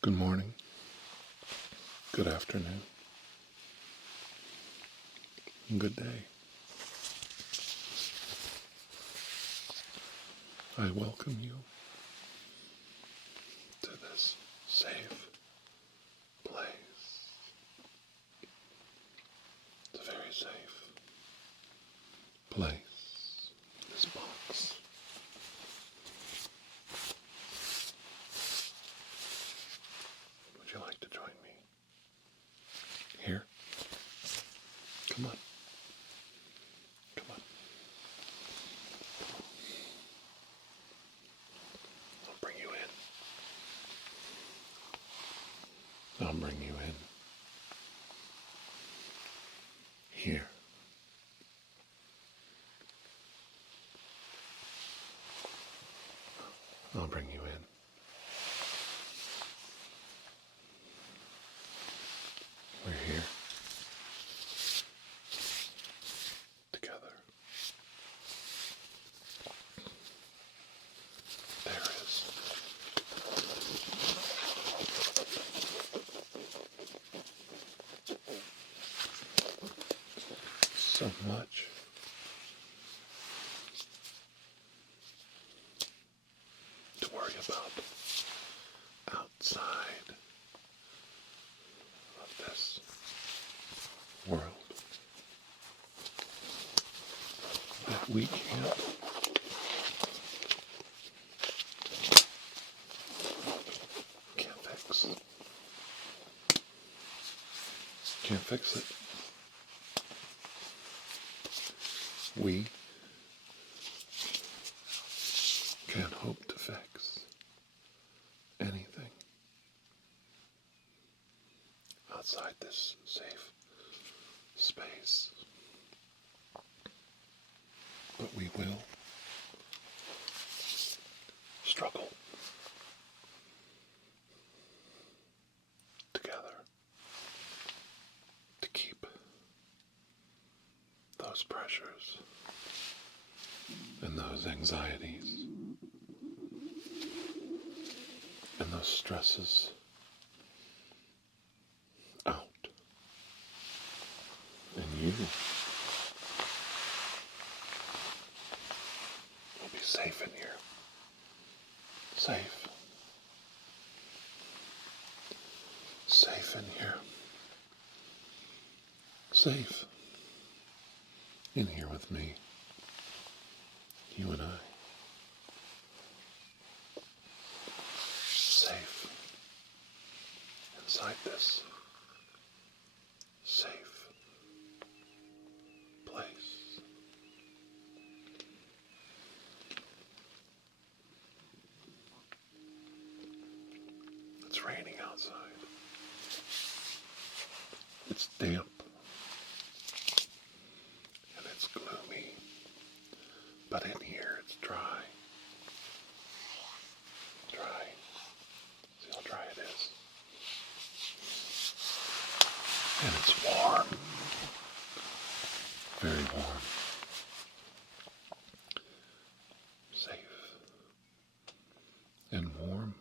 Good morning, good afternoon, and good day. I welcome you to this safe place. It's a very safe place, this box. Would you like to join me here? Come on. Come on. I'll bring you in. I'll bring you in. Here. I'll bring you in. We're here. Together. There is so much to worry about outside of this world that we can't fix. Can't fix it. We can't hope to fix anything outside this safe space. But we will struggle together to keep those pressures and those anxieties and those stresses out. And you will be safe in here. Safe. Safe in here. Safe in here with me. You and I. Safe inside this safe place. It's raining outside. It's damp. And it's gloomy. But in here it's dry. Dry. See how dry it is? And it's warm. Very warm. Safe. And warm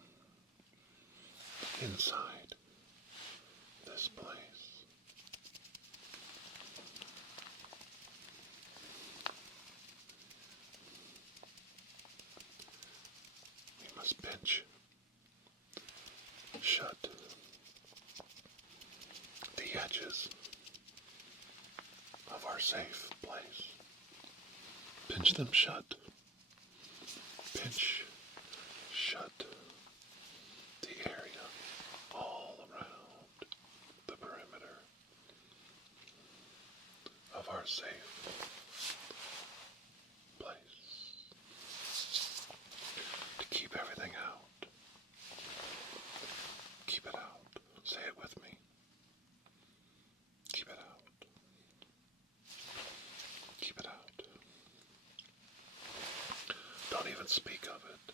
inside this place. We must pinch shut the edges of our safe place. Pinch them shut. Pinch shut the area all around the perimeter of our safe place. To keep everything out. Keep it out. Say it with me. Keep it out. Keep it out. Don't even speak of it.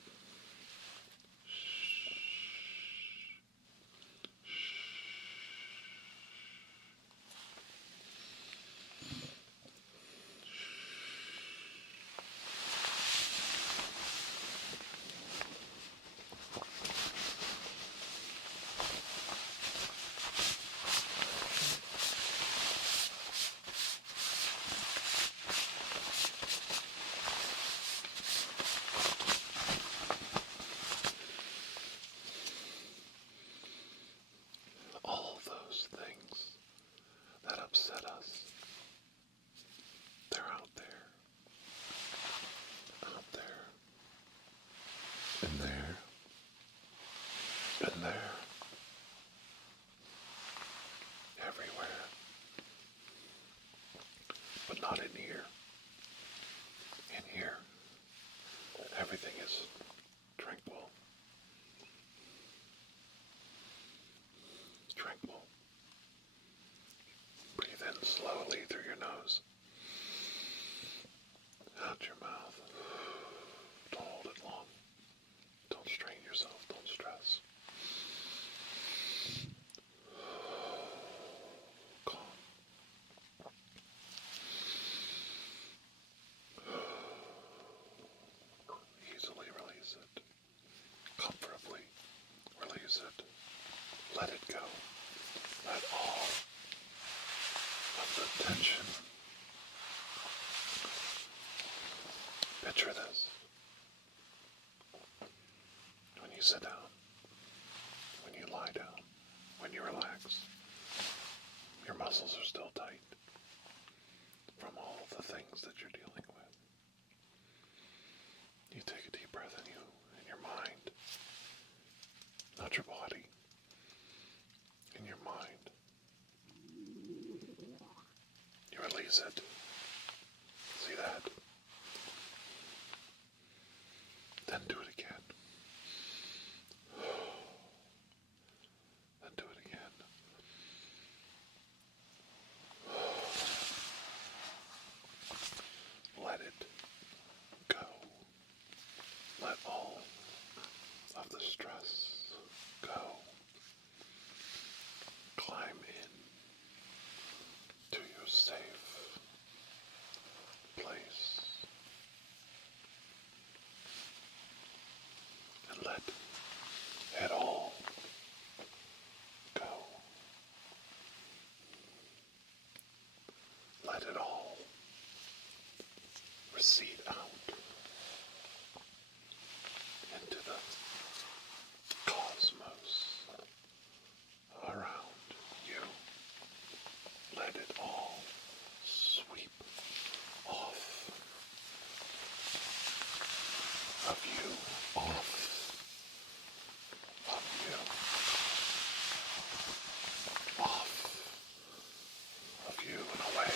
here. In here, everything is tranquil. Tranquil. Breathe in slowly through your nose. Out your mouth. Don't hold it long. Don't strain yourself. Don't stress. Calm. Easily release it. Comfortably release it. Let it go. Let all of the tension. Picture this. When you sit down, when you lie down, when you relax, your muscles are still tight from all of the things that you're dealing with. You take a deep breath in your mind, not your body, in your mind. You release it. See that? Then do it again. Then do it again. Let it go. Let all of the stress go. Climb in to your safe place. And let it all go. Let it all recede out into the cosmos around you. Let it all sweep off of you, off of you, off of you and away,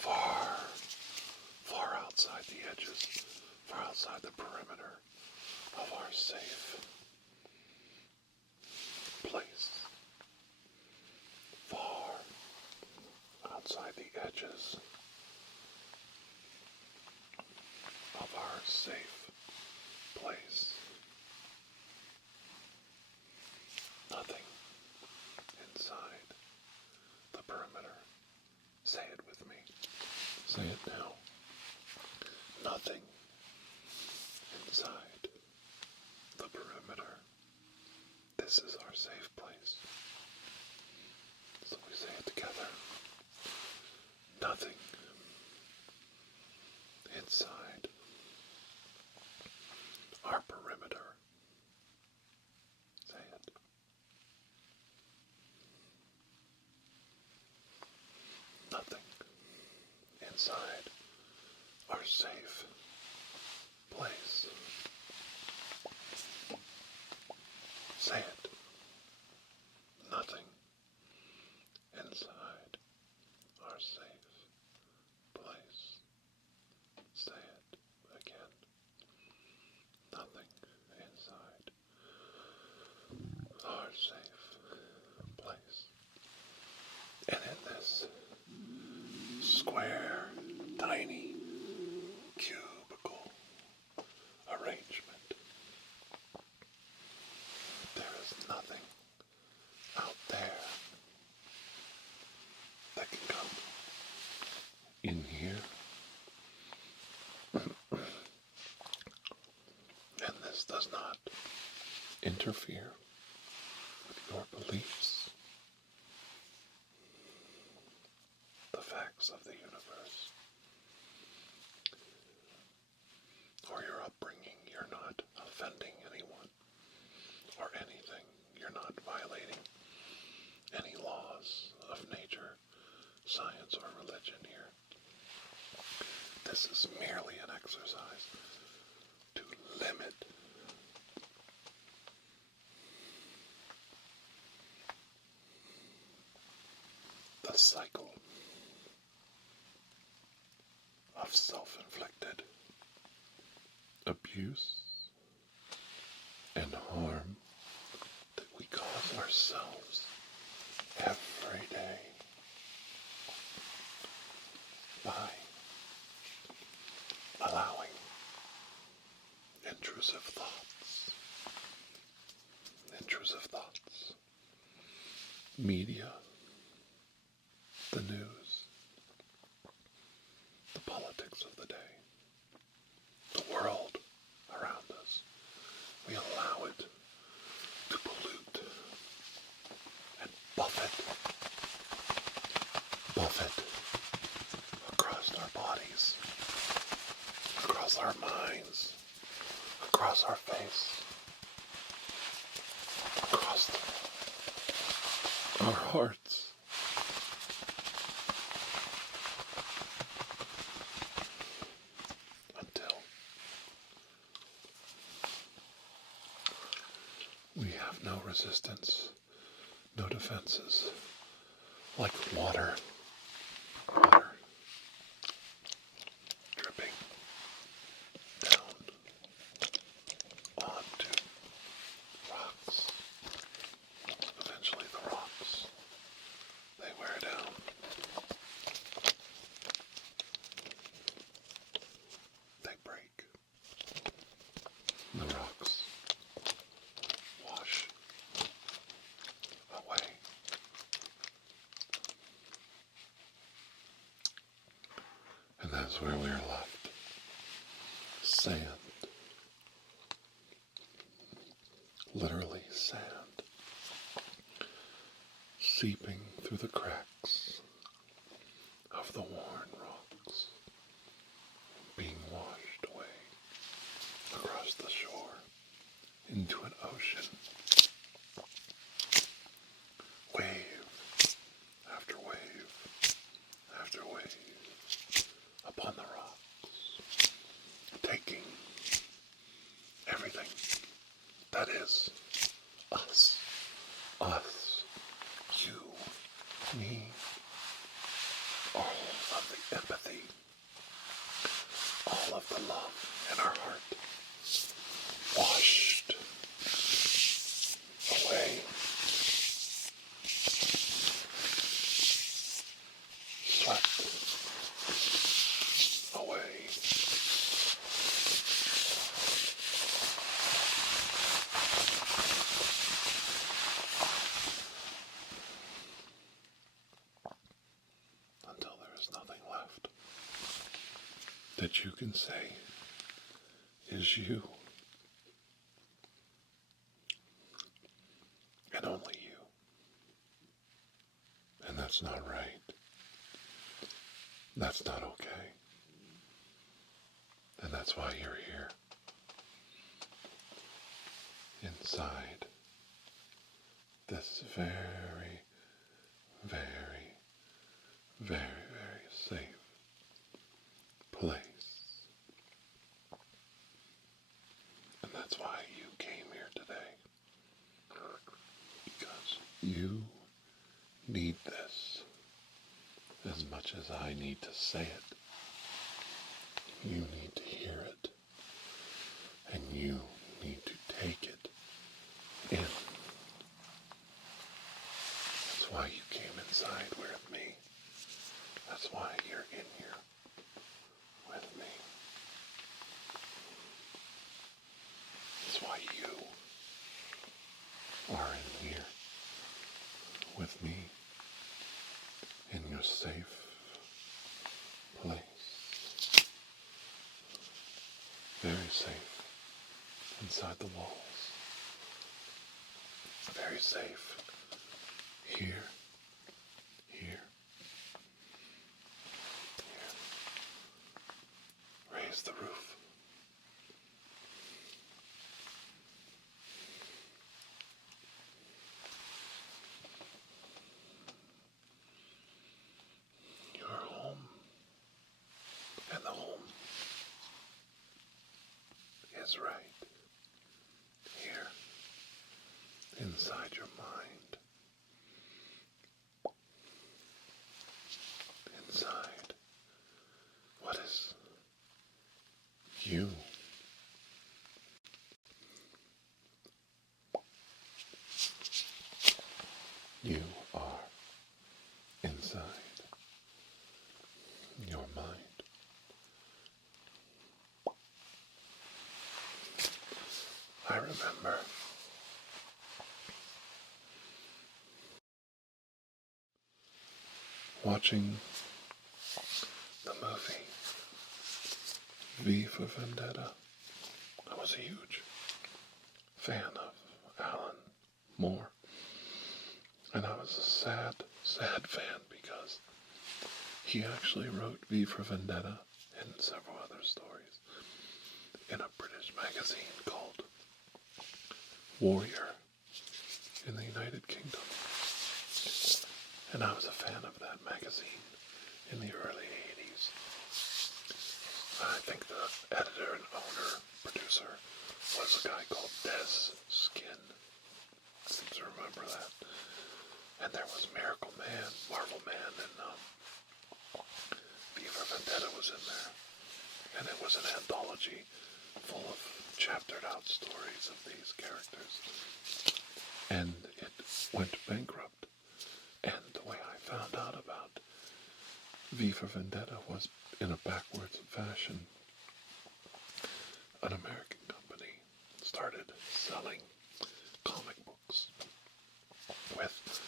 far, far outside the edges, far outside the perimeter of our safe place, far outside the edges of our safe place. Nothing inside the perimeter. Say it with me. Say it now. Nothing inside the perimeter. This is our safe place. So we say it together. Nothing inside our perimeter. Say it. Nothing inside our safe place. Say it. Nothing inside our safe place. Say it again. Nothing inside our safe place. And in this square, tiny, cubicle arrangement, there is nothing out there that can come in here. And this does not interfere with your beliefs, the facts of the universe, or your upbringing. You're not offending anyone or anything. You're not violating any laws of nature, science, or religion here. This is merely an exercise to limit the cycle of self-inflicted abuse and harm that we cause ourselves every day by allowing intrusive thoughts, media, the news, the politics of the day, the world around us. We allow it to pollute and buffet across our bodies, across our minds, across our face, across our hearts. Until we have no resistance, no defenses, like water dripping down onto rocks. Eventually the rocks, they wear down. They break. The rocks wash away. And that's where we are left. Sand. Literally sand. Seeping through the cracks of the worn rocks, being washed away across the shore into an ocean. Wave after wave after wave upon the rocks, taking everything that is us, you, me, all of the empathy, all of the love in our heart, washed away, swept away. Until there is nothing left that you can say is you, and only you. And that's not right. That's not okay. And that's why you're here. Inside this very, very, very, very safe place. And that's why you came here today. Because you need this as much as I need to say it. You need to hear it. And you need to take it in. That's why you came inside with me. That's why you're in here with me. That's why you are in here with me in your safe place. Very safe inside the walls. Very safe here, here, here. Raise the roof. Your home, and the home is right here, inside your mind, inside what is You are inside your mind. I remember watching the movie V for Vendetta. I was a huge fan of Alan Moore. And I was a sad, sad fan because he actually wrote V for Vendetta and several other stories in a British magazine called Warrior in the United Kingdom. And I was a fan of that magazine in the early 80s. I think the editor and owner, producer, was a guy called Des Skin. I seem to remember that. And there was Miracle Man, Marvel Man, and V for Vendetta was in there. And it was an anthology full of chaptered out stories of these characters. And it went bankrupt. And the way I found out about V for Vendetta was in a backwards fashion. An American company started selling comic books with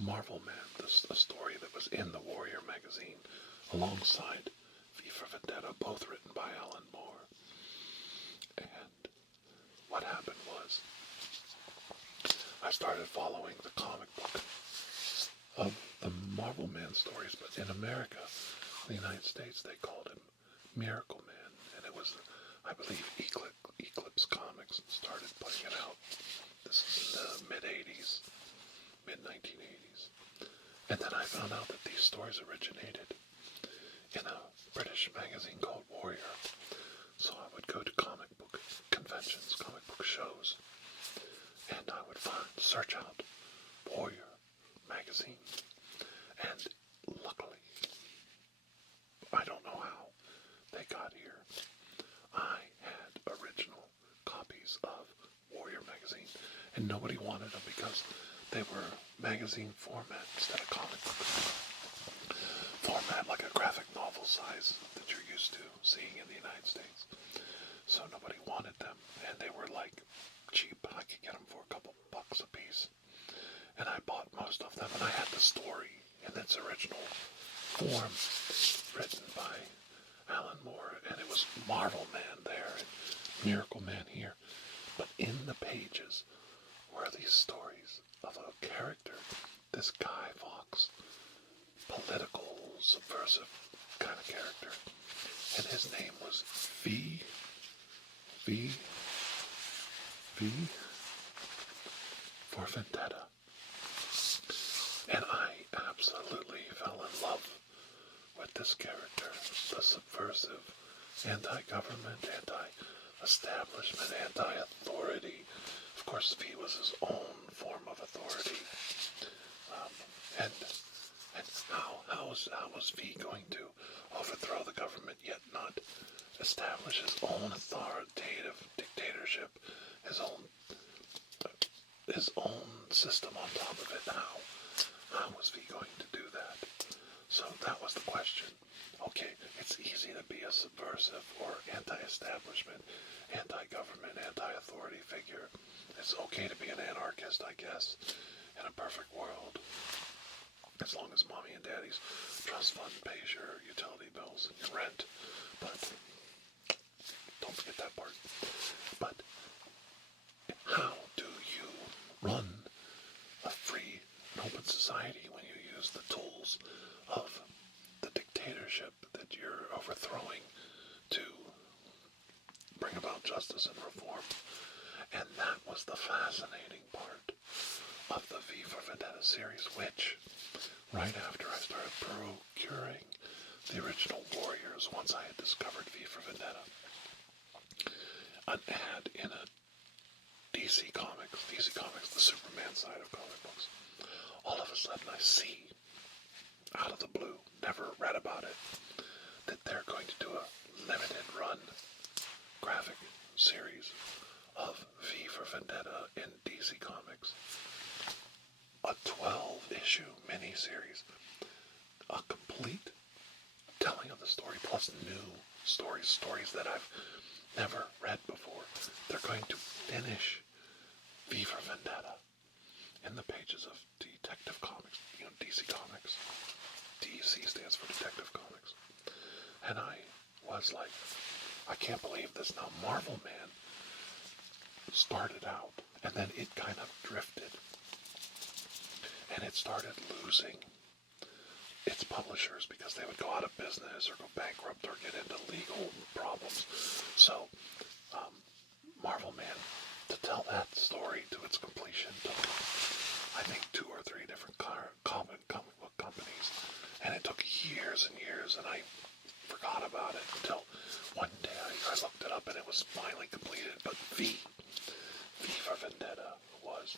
Marvel Man, a story that was in the Warrior magazine, alongside V for Vendetta, both written by Alan Moore. And what happened was, I started following the comic book of the Marvel Man stories, but in America, the United States, they called him Miracle Man, and it was, I believe, Eclipse Comics started putting it out. This is in the mid-80s, mid-1980s. And then I found out that these stories originated in a British magazine called Warrior. So I would go to comic book conventions, comic book shows, and I would search out Warrior magazine. And luckily, I don't know how they got here, I had original copies of Warrior magazine, and nobody wanted them because they were magazine format instead of comic book format, like a graphic novel size that you're used to seeing in the United States. So nobody wanted them, and they were like cheap. I could get them for a couple bucks a piece. And I bought most of them, and I had the story in its original form, written by Alan Moore, and it was Marvel Man there and Miracle Man here. But in the pages were these stories of a character, this Guy Fawkes, political, subversive kind of character, and his name was V for Vendetta. And I absolutely fell in love with this character, the subversive, anti-government, anti-establishment, anti-authority. Of course, V was his own form of authority. And how was V going to overthrow the government yet not establish his own authoritative dictatorship, his own system on top of it? How was V going to do that? So that was the question. Okay, it's easy to be a subversive or anti-establishment, anti-government, anti-authority figure. It's okay to be an anarchist, I guess, in a perfect world. As long as mommy and daddy's trust fund pays your utility bills and your rent. But don't forget that part. But how do you run a free and open society when you use the tools of the dictatorship that you're overthrowing to bring about justice and reform? And that was the fascinating part of the V for Vendetta series, which, right after I started procuring the original Warriors, once I had discovered V for Vendetta, an ad in a DC Comics, the Superman side of comic books, all of a sudden I see, out of the blue, never read about it, that they're going to do a limited run miniseries, a complete telling of the story, plus new stories that I've never read before. They're going to finish V for Vendetta in the pages of Detective Comics, DC Comics. DC stands for Detective Comics. And I was like, I can't believe this. Now, Marvel Man started out, and then it kind of drifted. And it started losing its publishers because they would go out of business or go bankrupt or get into legal problems. So, Marvel Man, to tell that story to its completion, took, I think, 2 or 3 different comic book companies. And it took years and years, and I forgot about it until one day I looked it up and it was finally completed. But V for Vendetta was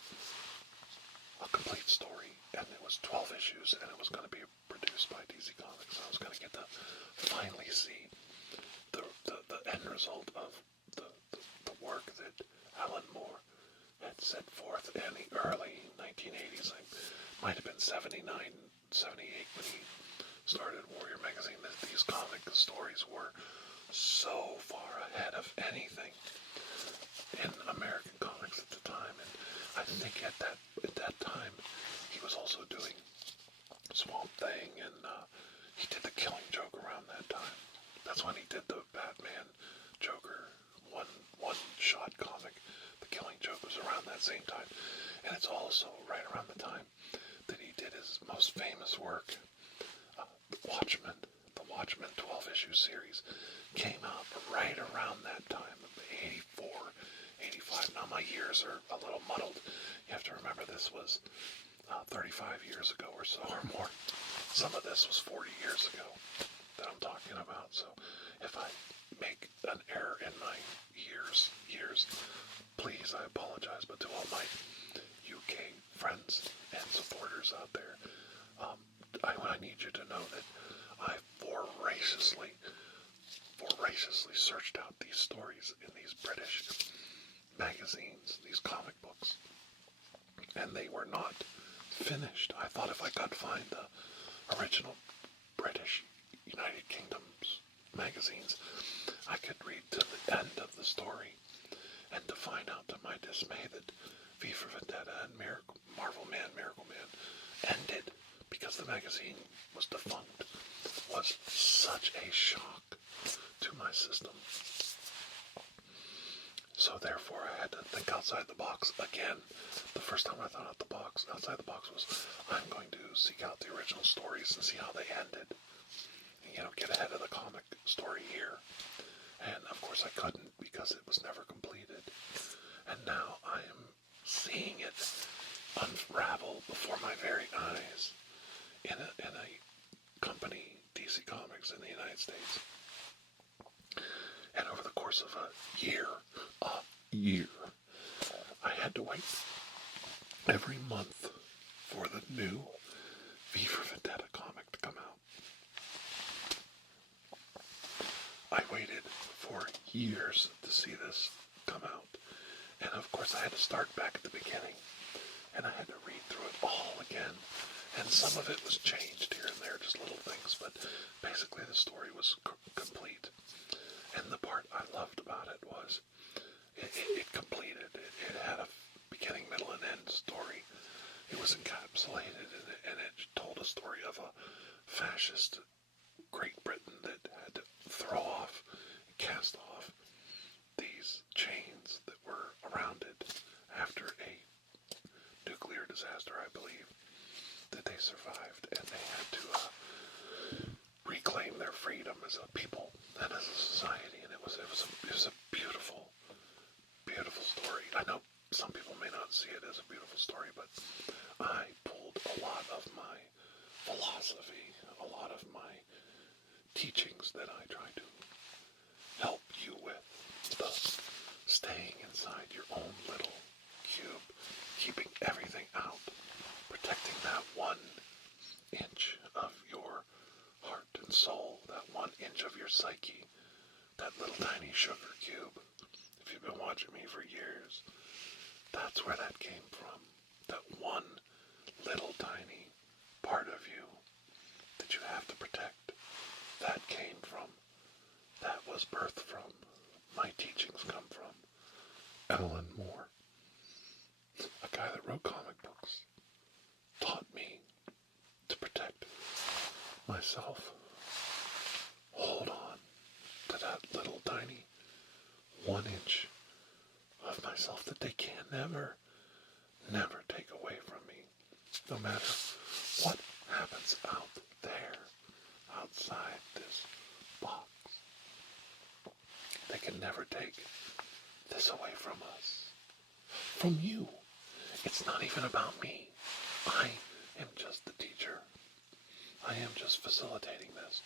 a complete story, and it was 12 issues, and it was going to be produced by DC Comics. I was going to get to finally see the end result of the work that Alan Moore had set forth in the early 1980s. I might have been 79, 78 when he started Warrior Magazine. These comic stories were so far ahead of anything in American comics at the time, and I think at that time he was also doing Swamp Thing, and he did the Killing Joke around that time. That's when he did the Batman Joker one-shot comic. The Killing Joke was around that same time, and it's also right around the time that he did his most famous work, Watchmen. The Watchmen 12-issue series came out right around that time, 84, 85. Now my years are a little muddled. You have to remember this was 35 years ago or so, or more. Some of this was 40 years ago that I'm talking about. So if I make an error in my years, please, I apologize. But to all my UK friends and supporters out there, I need you to know that I voraciously searched out these stories in these British magazines, these comic books, and they were not finished. I thought if I could find the original British United Kingdom's magazines, I could read to the end of the story, and to find out to my dismay that V for Vendetta and Marvel Man, Miracle Man ended because the magazine was defunct was such a shock to my system. So therefore I had to think outside the box again. The first time I thought outside the box was, I'm going to seek out the original stories and see how they ended. And, get ahead of the comic story here. And of course I couldn't because it was never completed. And now I am seeing it unravel before my very eyes in a company, DC Comics in the United States. And over the course of a year, I had to wait every month for the new V for Vendetta comic to come out. I waited for years to see this come out. And of course I had to start back at the beginning. And I had to read through it all again. And some of it was changed here and there, just little things. But basically the story was complete. And the part I loved about it was it completed. It had a beginning, middle, and end story. It was encapsulated, and it told a story of a fascist Great Britain that had to throw off, cast off these chains that were around it after a nuclear disaster, I believe, that they survived, and they had to reclaim their freedom as a people and as a society. And it was a beautiful, beautiful story. I know some people may not see it as a beautiful story, but I pulled a lot of my philosophy, a lot of my teachings that I try to help you with, the staying inside your own little cube, keeping everything out, protecting that 1 inch of your heart and soul, that 1 inch of your psyche, that little tiny sugar cube. If you've been watching me for years, that's where that came from. That one little tiny part of you that you have to protect. That came from, that was birthed from, my teachings come from Alan Moore, a guy that wrote comic books, taught me to protect myself. Hold on to that little tiny 1 inch of myself that they can never take away from me. No matter what happens out there, outside this box, they can never take this away from us. From you. It's not even about me. I am just the teacher. I am just facilitating this,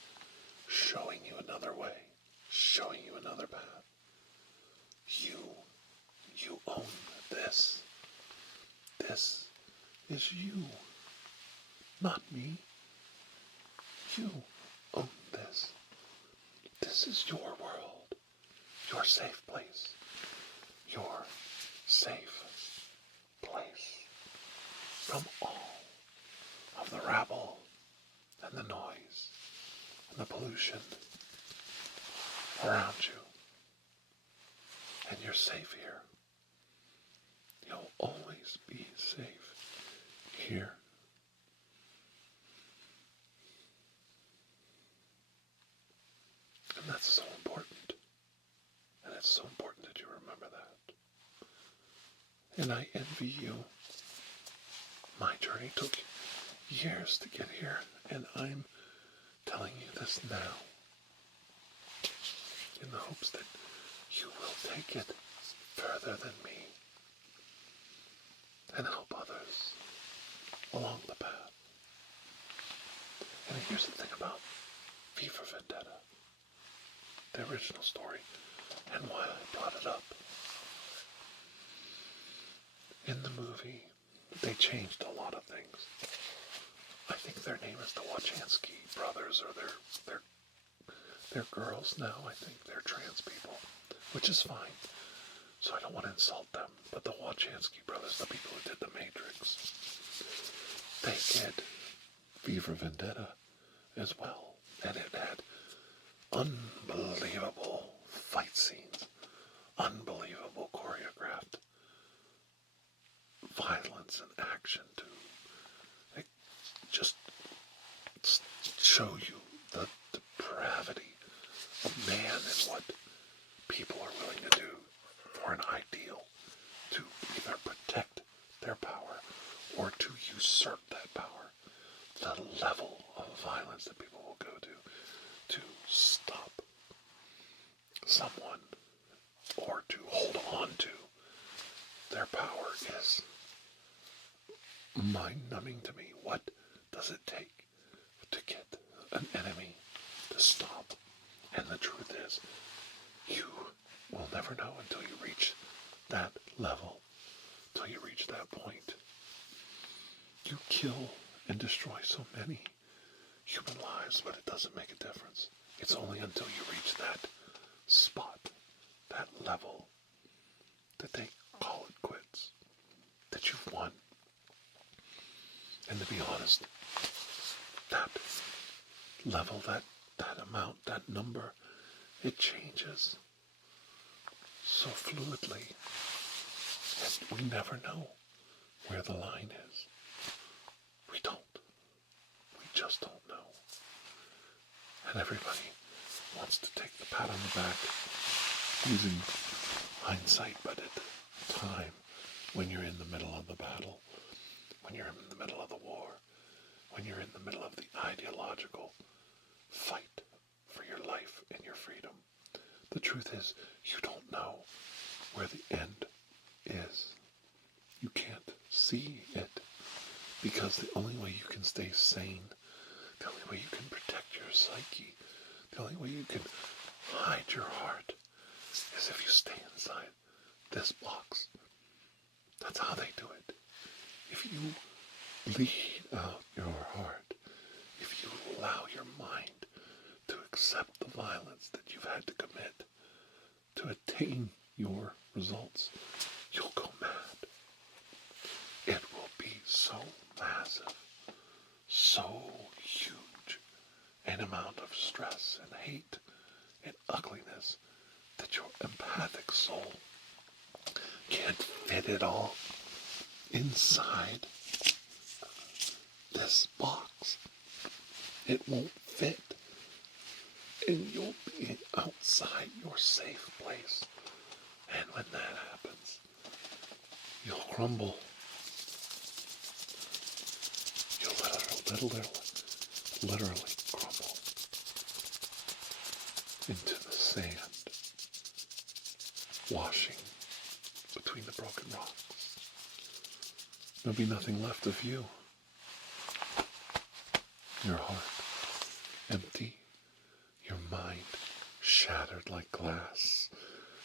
showing you another way, showing you another path. You own this. This is you, not me. You own this. This is your world, your safe place, your safe place from all of the rabble and the noise and the pollution around you. And you're safe here. You'll always be safe here. And that's so important. And it's so important that you remember that. And I envy you. My journey took years to get here, and I'm telling you this now in the hopes that you will take it further than me and help others along the path. And here's the thing about V for Vendetta, the original story, and why I brought it up. In the movie, they changed a lot of things. I think their name is the Wachowski brothers, or they're girls now. I think they're trans people, which is fine. So I don't want to insult them. But the Wachowski brothers, the people who did The Matrix, they did V for Vendetta as well. And it had unbelievable fight scenes, unbelievable choreographed violence and action to just show you the depravity of man and what people are willing to do for an ideal, to either protect their power or to usurp that power. The level of violence that people will go to stop someone or to hold on to their power is mind-numbing to me. What does it take to get an enemy to stop? And the truth is, you will never know until you reach that level, till you reach that point. You kill and destroy so many human lives, but it doesn't make a difference. It's only until you reach that spot, that level, that they call it quits, that you've won. And to be honest, that level, that amount, that number, it changes so fluidly, and we never know where the line is. We don't. We just don't know. And everybody wants to take the pat on the back using hindsight, but at the time, when you're in the middle of the battle, when you're in the middle of the war, when you're in the middle of the ideological fight for your life and your freedom, the truth is, you don't know where the end is. You can't see it, because the only way you can stay sane, the only way you can protect your psyche, the only way you can hide your heart is if you stay inside this box. That's how they do it. If you bleed out your heart, if you allow your mind to accept the violence that you've had to commit to attain your results, you'll go mad. It will be so massive, so huge an amount of stress and hate and ugliness that your empathic soul can't fit it all inside this box. It won't fit. And you'll be outside your safe place. And when that happens, you'll crumble. You'll literally crumble into the sand, washing between the broken rocks. There'll be nothing left of you. Your heart empty, your mind shattered like glass,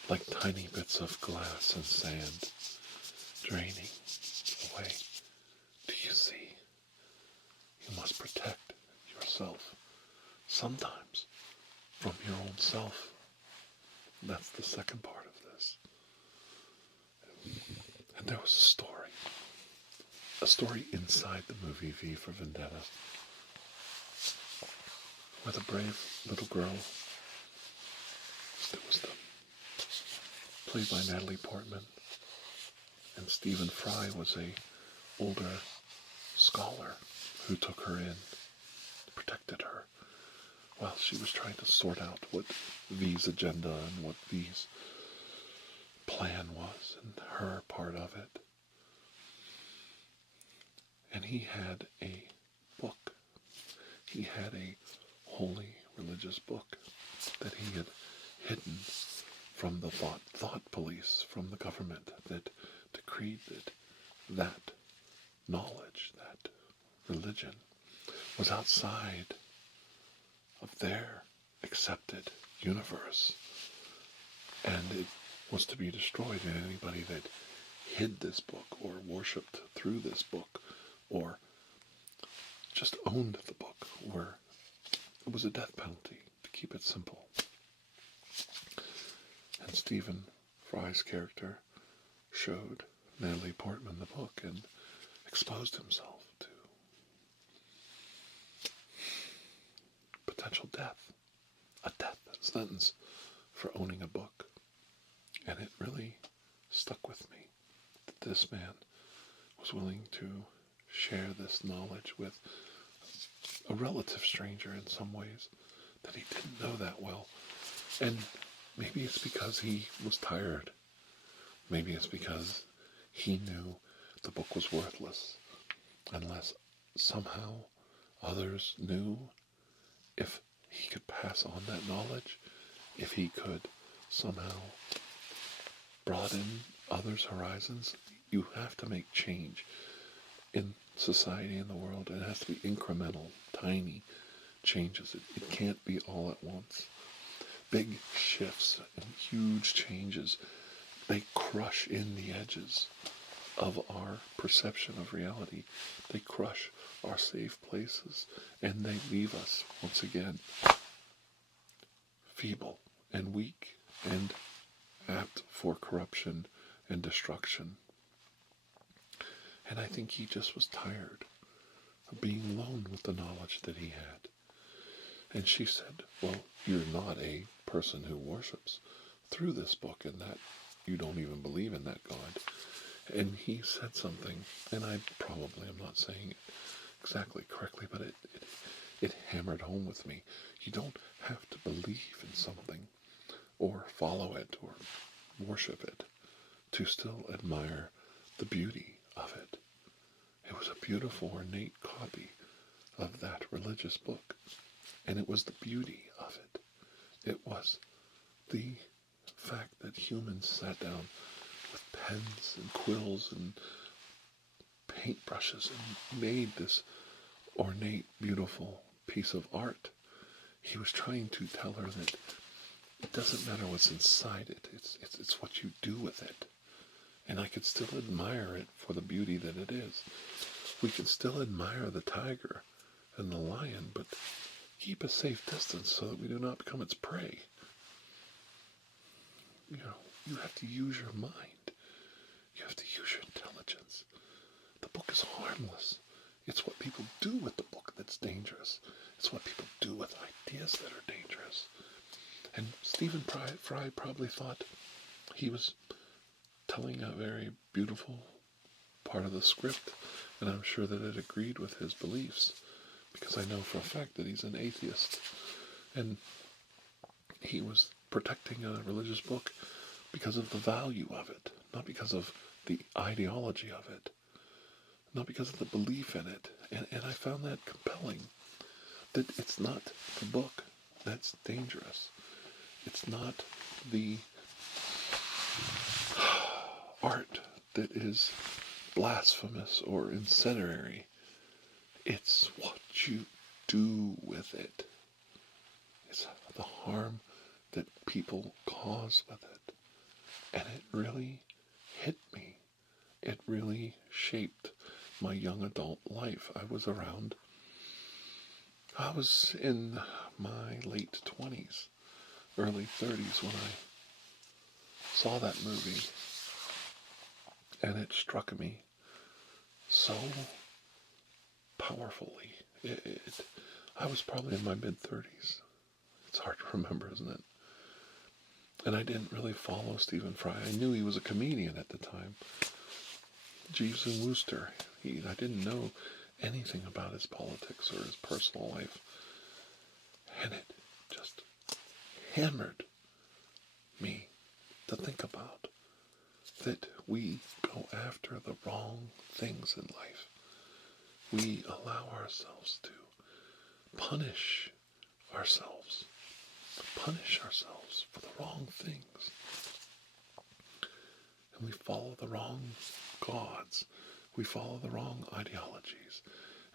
like tiny bits of glass and sand, draining away. Do you see? You must protect yourself, sometimes from your own self. That's the second part of this. And there was a story inside the movie V for Vendetta, where the brave little girl, it was played by Natalie Portman, and Stephen Fry was a older scholar who took her in, protected her, while she was trying to sort out what V's agenda and what V's plan was, and her part of it. And he had a book. He had a holy religious book that he had hidden from the thought police, from the government, that decreed that knowledge, that religion, was outside of their accepted universe, and it was to be destroyed. And anybody that hid this book or worshipped through this book or just owned the book, it was a death penalty, to keep it simple. And Stephen Fry's character showed Natalie Portman the book and exposed himself to potential death, a death sentence for owning a book. And it really stuck with me that this man was willing to share this knowledge with a relative stranger in some ways that he didn't know that well. And maybe it's because he was tired. Maybe it's because he knew the book was worthless unless somehow others knew if he could pass on that knowledge, if he could somehow broaden others' horizons. You have to make change in society, in the world, and it has to be incremental, tiny changes. It can't be all at once. Big shifts and huge changes, they crush in the edges of our perception of reality. They crush our safe places, and they leave us, once again, feeble and weak and apt for corruption and destruction. And I think he just was tired of being alone with the knowledge that he had. And she said, well, you're not a person who worships through this book, and that you don't even believe in that God. And he said something, and I probably am not saying it exactly correctly, but it hammered home with me. You don't have to believe in something or follow it or worship it to still admire the beauty of it. It was a beautiful, ornate copy of that religious book, and it was the beauty of it. It was the fact that humans sat down with pens and quills and paintbrushes and made this ornate, beautiful piece of art. He was trying to tell her that it doesn't matter what's inside it, it's what you do with it. And I could still admire it for the beauty that it is. We can still admire the tiger and the lion, but keep a safe distance so that we do not become its prey. You have to use your mind. You have to use your intelligence. The book is harmless. It's what people do with the book that's dangerous. It's what people do with ideas that are dangerous. And Stephen Fry probably thought he was telling a very beautiful part of the script, and I'm sure that it agreed with his beliefs, because I know for a fact that he's an atheist. And he was protecting a religious book because of the value of it, not because of the ideology of it, not because of the belief in it. And I found that compelling, that it's not the book that's dangerous. It's not the art that is blasphemous or incendiary. It's what you do with it. It's the harm that people cause with it. And it really hit me. It really shaped my young adult life. I was in my late 20s, early 30s when I saw that movie. And it struck me so powerfully. I was probably in my mid-30s. It's hard to remember, isn't it? And I didn't really follow Stephen Fry. I knew he was a comedian at the time. Jeeves and Wooster. I didn't know anything about his politics or his personal life. And it just hammered me to think about that we go after the wrong things in life. We allow ourselves to punish ourselves for the wrong things. And we follow the wrong gods. We follow the wrong ideologies.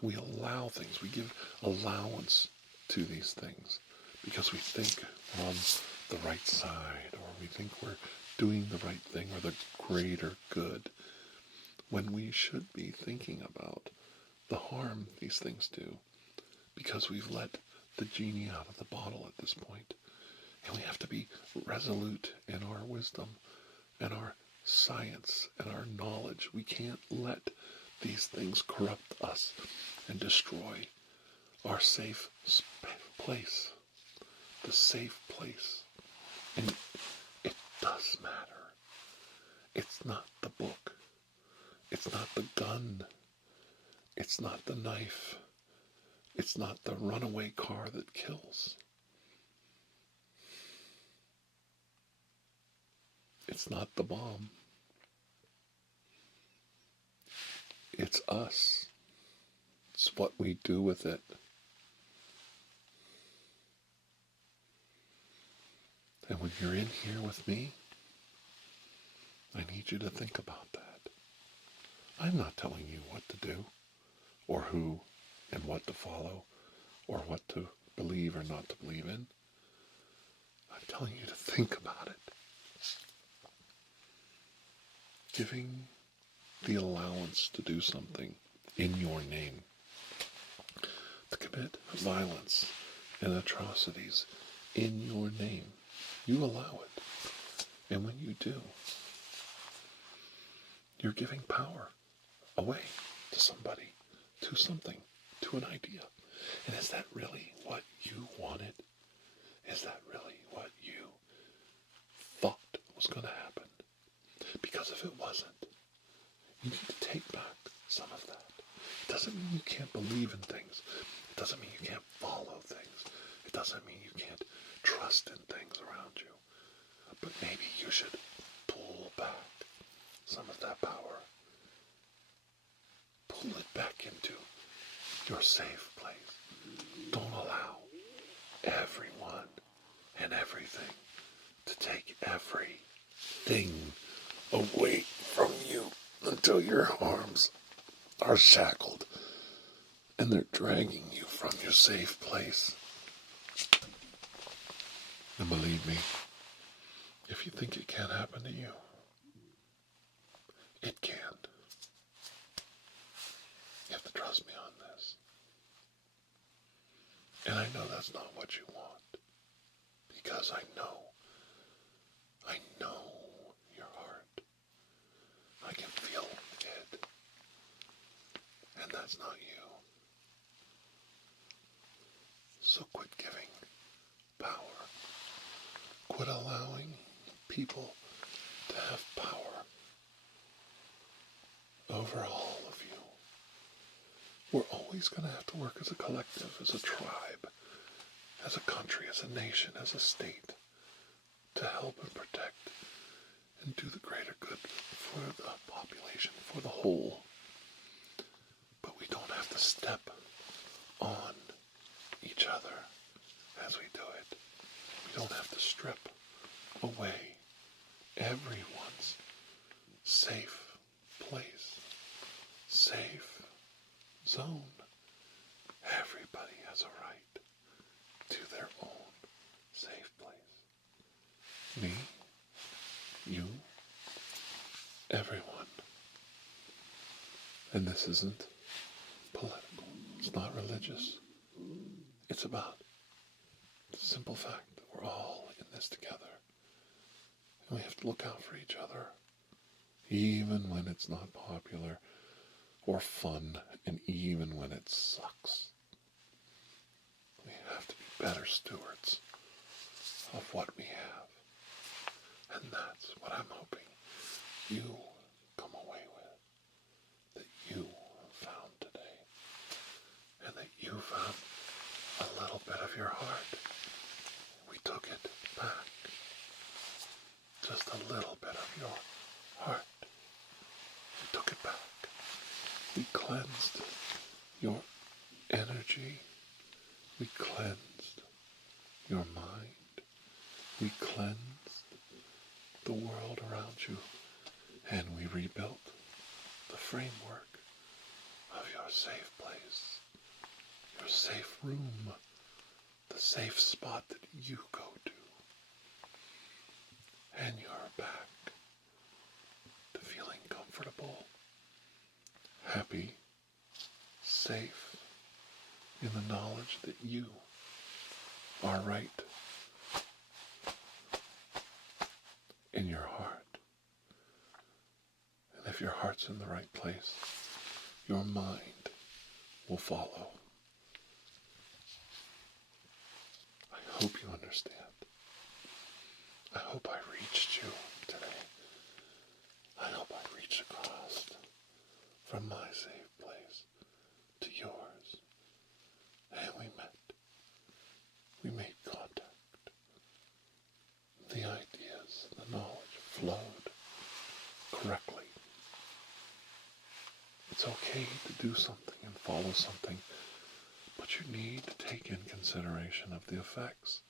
And we allow things. We give allowance to these things because we think we're on the right side, or we think we're doing the right thing or the greater good, when we should be thinking about the harm these things do, because we've let the genie out of the bottle at this point. And we have to be resolute in our wisdom and our science and our knowledge. We can't let these things corrupt us and destroy our safe place, the safe place. And it does matter. It's not the book. It's not the gun. It's not the knife. It's not the runaway car that kills. It's not the bomb. It's us. It's what we do with it. And when you're in here with me, I need you to think about that. I'm not telling you what to do, or who and what to follow, or what to believe or not to believe in. I'm telling you to think about it. Giving the allowance to do something in your name, to commit violence and atrocities in your name. You allow it. And when you do, you're giving power away to somebody, to something, to an idea. And is that really what you wanted? Is that really what you thought was going to happen? Because if it wasn't, you need to take back some of that. It doesn't mean you can't believe in things. It doesn't mean you can't follow things. It doesn't mean you can't trust in things around you. But maybe you should pull back some of that power. Pull it back into your safe place. Don't allow everyone and everything to take everything away from you until your arms are shackled and they're dragging you from your safe place. And believe me, if you think it can't happen to you, it can. You have to trust me on this. And I know that's not what you want, because I know your heart. I can feel it. And that's not you. So quit giving power. Quit allowing people to have power over all of you. We're always going to have to work as a collective, as a tribe, as a country, as a nation, as a state, to help and protect and do the greater good for the population, for the whole. But we don't have to step on each other as we do it. We don't have to strip away everyone's safe place, safe zone. Everybody has a right to their own safe place. Me, you, everyone. And this isn't political. It's not religious. It's about the simple fact that we're all in this together. And we have to look out for each other, even when it's not popular or fun, and even when it sucks. We have to be better stewards of what we have. And that's what I'm hoping you come away with, that you found today, and that you found a little bit of your heart. We took it back. Just a little bit of your heart. We took it back. We cleansed your energy. We cleansed your mind. We cleansed the world around you. And we rebuilt the framework of your safe place, your safe room, the safe spot that you go to. And you're back to feeling comfortable, happy, safe, in the knowledge that you are right in your heart. And if your heart's in the right place, your mind will follow. I hope you understand. I hope I reached you today. I hope I reached across from my safe place to yours. And we met. We made contact. The ideas, the knowledge flowed correctly. It's okay to do something and follow something, but you need to take in consideration of the effects.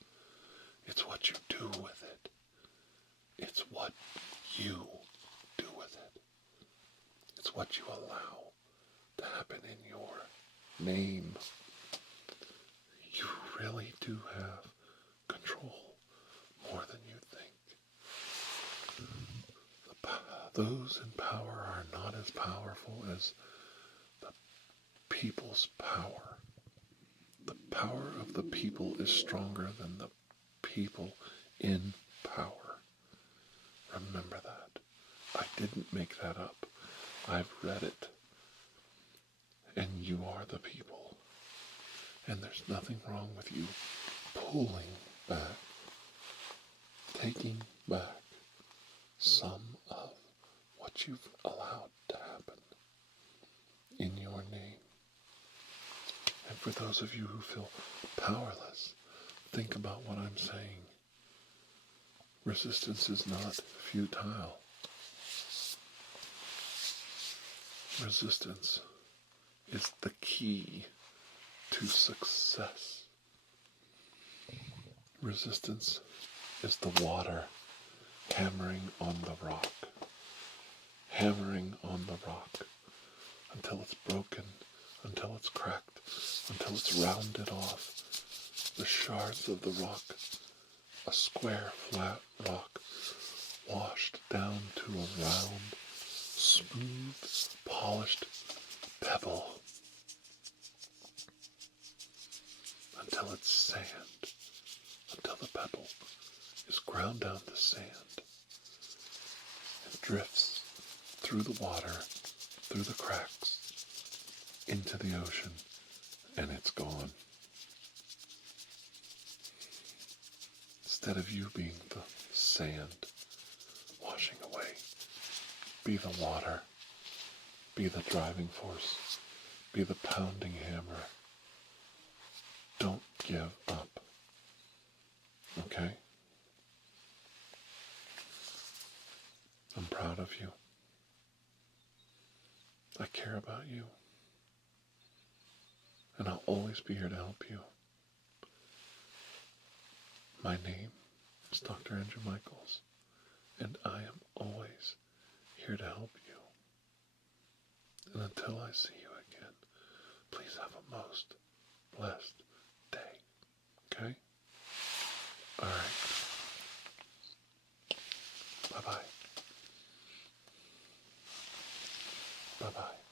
It's what you do with it. It's what you do with it. It's what you allow to happen in your name. You really do have control more than you think. Those in power are not as powerful as the people's power. The power of the people is stronger than the people in power. Remember that. I didn't make that up. I've read it. And you are the people. And there's nothing wrong with you pulling back, taking back some of what you've allowed to happen in your name. And for those of you who feel powerless, think about what I'm saying. Resistance is not futile. Resistance is the key to success. Resistance is the water hammering on the rock. Hammering on the rock until it's broken, until it's cracked, until it's rounded off. The shards of the rock, a square, flat rock, washed down to a round, smooth, polished pebble, until it's sand, until the pebble is ground down to sand and drifts through the water, through the cracks, into the ocean and it's gone. Instead of you being the sand washing away, be the water, be the driving force, be the pounding hammer. Don't give up. Okay? I'm proud of you. I care about you. And I'll always be here to help you. My name is Dr. Andrew Michaels, and I am always here to help you. And until I see you again, please have a most blessed day. Okay? All right. Bye-bye. Bye-bye.